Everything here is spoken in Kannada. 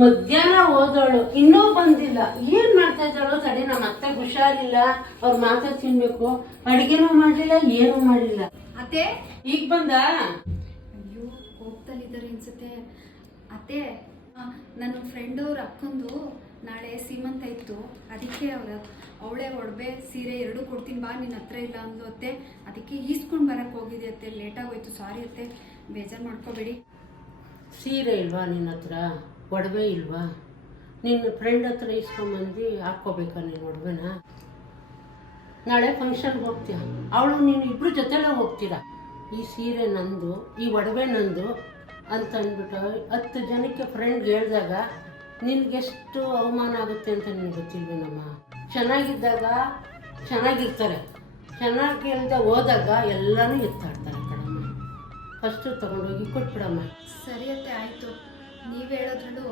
ಮಧ್ಯಾಹ್ನ ಹೋದವಳು ಇನ್ನೂ ಬಂದಿಲ್ಲ. ಏನ್ ಮಾಡ್ತಾ ಇದ್ದಾಳು? ತಡಿ, ನಮ್ಮ ಅತ್ತೆ ಹುಷಾರಿಲ್ಲ, ಅವ್ರ ಮಾತ್ರ ತಿನ್ಬೇಕು. ಅಡಿಗೆನೂ ಮಾಡ್ಲಿಲ್ಲ, ಏನೂ ಮಾಡಿಲ್ಲ. ಅತ್ತೆ ಈಗ ಬಂದ? ಅಯ್ಯೋ ಹೋಗ್ತಲಿದ್ದಾರೆ ಅನ್ಸುತ್ತೆ. ಅತ್ತೆ ನನ್ನ ಫ್ರೆಂಡ್ ಅವ್ರ ಅಕ್ಕಂದು ನಾಳೆ ಸೀಮಂತ ಇತ್ತು, ಅದಕ್ಕೆ ಅವಳೇ ಒಡವೆ ಸೀರೆ ಎರಡೂ ಕೊಡ್ತೀನಿ ಬಾ, ನಿನ್ನ ಹತ್ರ ಇಲ್ಲ ಅಂದ್ಲು ಅತ್ತೆ. ಅದಕ್ಕೆ ಈಸ್ಕೊಂಡು ಬರಕ್ಕೆ ಹೋಗಿದೆ ಅತ್ತೆ, ಲೇಟಾಗೋಯ್ತು. ಸಾರಿ ಅತ್ತೆ, ಬೇಜಾರು ಮಾಡ್ಕೋಬೇಡಿ. ಸೀರೆ ಇಲ್ವಾ ನಿನ್ನ ಹತ್ರ? ಒಡವೆ ಇಲ್ವಾ? ನಿನ್ನ ಫ್ರೆಂಡ್ ಹತ್ರ ಇಸ್ಕೊಂಬಂದು ಹಾಕ್ಕೋಬೇಕಾ ನೀನು ಒಡವೆನ? ನಾಳೆ ಫಂಕ್ಷನ್ಗೆ ಹೋಗ್ತೀಯ, ಅವಳು ನೀನು ಇಬ್ಬರು ಜೊತೆಲೇ ಹೋಗ್ತೀರಾ. ಈ ಸೀರೆ ನಂದು, ಈ ಒಡವೆ ನಂದು ಅಂತ ಅಂದ್ಬಿಟ್ಟು 10 ಜನಕ್ಕೆ ಫ್ರೆಂಡ್ಗೆ ಹೇಳಿದಾಗ ನಿನಗೆಷ್ಟು ಅವಮಾನ ಆಗುತ್ತೆ ಅಂತ ನಿನಗೆ ಗೊತ್ತಿಲ್ವೇನಮ್ಮ? ಚೆನ್ನಾಗಿದ್ದಾಗ ಚೆನ್ನಾಗಿರ್ತಾರೆ, ಚೆನ್ನಾಗಿಲ್ಲದೆ ಹೋದಾಗ ಎಲ್ಲನೂ ಎತ್ತಾಡ್ತಾರೆ ಕಣಮ್ಮ. ಫಸ್ಟು ತೊಗೊಂಡೋಗಿ ಕೊಟ್ಬಿಡಮ್ಮ. ಸರಿ ಅತ್ತೆ, ಆಯಿತು. ನೀವು ಹೇಳೋದ್ರಲ್ಲೂ